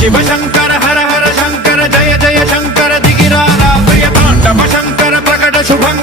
शिव शंकर हर हर शंकर जय जय शंकर दिगिरारा प्रिय तांडव शंकर प्रकट शुभं